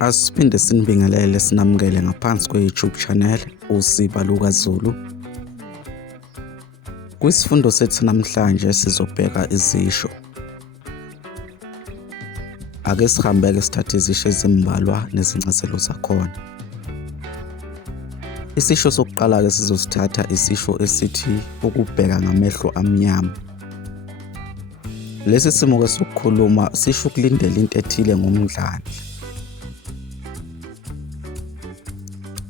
Asiphinde sinibingelele sinamukele ngaphansi kwe-YouTube channel uSiba lukaZulu. Kwisifundo sethu namhlanje sizobheka izisho. Ake sihambe-ke sithathe izisho ezimbalwa nezincazelo zakhona. Isisho sokuqala-ke sizosithatha isisho esithi ukubheka ngamehlo amnyama. Lesi simo-ke sokukhuluma sisho ukulindela into ethile ngomdlandla.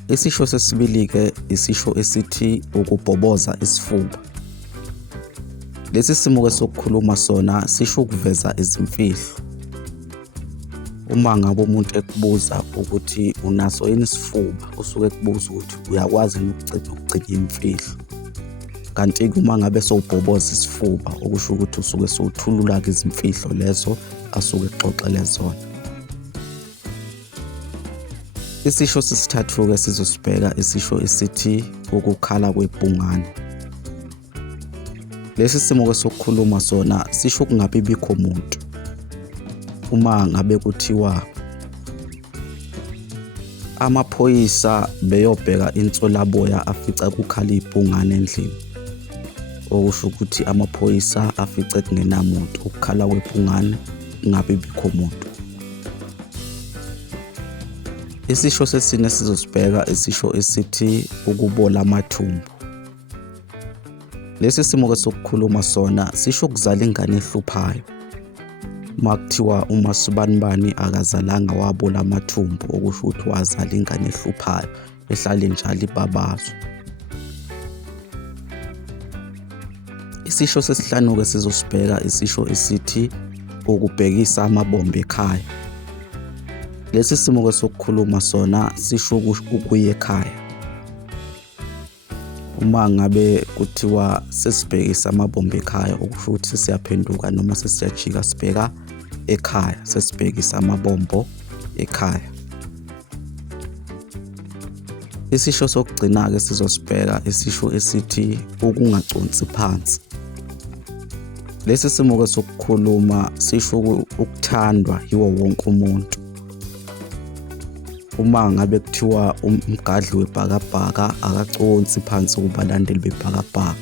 Isisho sesibili-ke isisho esithi ukubhoboza isifuba. Lesi simo-ke sokukhuluma sona sisho ukuveza izimfihlo. Uma ngabe umuntu ekubuza ukuthi unaso yini isifuba, usuke ekubuza ukuthi uyakwazi ukugcina imfihlo. Kanti-ke uma ngabe sowubhoboza isifuba, okusho ukuthi usuke sowuthulula-ke izimfihlo lezo asuke exoxele zona. Isisho sesithathu-ke sizosibheka isisho esithi ukukhala kwebhungane. Lesi simo-ke sokukhuluma sona sisho ukungabi bikho muntu. Uma ngabe kuthiwa amaphoyisa beyobheka inswelaboya afica kukhala ibhungane endlini, okusho ukuthi amaphoyisa afice kungenamuntu, ukukhala kwebhungane kungabi bikho muntu. Isisho sesine sizosibheka isisho esithi ukubola amathumbu. Lesi simo-ke sokukhuluma sona sisho ukuzala ingane ehluphayo. Uma kuthiwa uMasibanibani akazalanga wabola amathumbu, okusho ukuthi wazala ingane ehluphayo ehlale njalo ibabazwa. Isisho sesihlanu-ke sizosibheka isisho esithi ukubhekisa amabombo ekhaya. Lesi simo-ke sokukhuluma sona sisho ukuya ekhaya. Uma ngabe kuthiwa sesibhekisa amabombo ekhaya, okusho ukuthi sesiyaphenduka noma sesiyajika sibheka ekhaya, sesibhekisa amabombo ekhaya. Isisho sokugcina-ke sizosibheka isisho esithi ukungaconsi phansi. Lesi simo-ke sokukhuluma sisho ukuthandwa yiwo wonke umuntu. Uma ngabe kuthiwa umgadli webhakabhaka akaconsi phansi kubalandeli bebhakabhaka,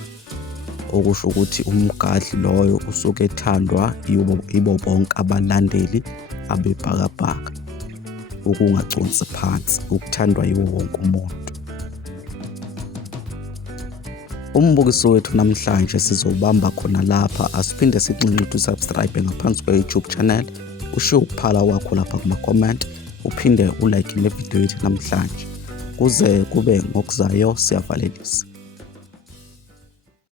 okusho ukuthi umgadli loyo usuke ethandwa yibo bonke abalandeli abebhakabhaka. Ukungaconsi phansi, ukuthandwa yiwo wonke umuntu. Umbukiso wethu namhlanje sizobamba khona lapha. Asiphinde sixinxe ukuthi usubscribe ngaphansi kwe-YouTube channel, ushiye ukuphala kwakho lapha kuma-comment, uphinde ulike le video yethu namhlanje. Kuze kube ngokuzayo, siyavalelisa.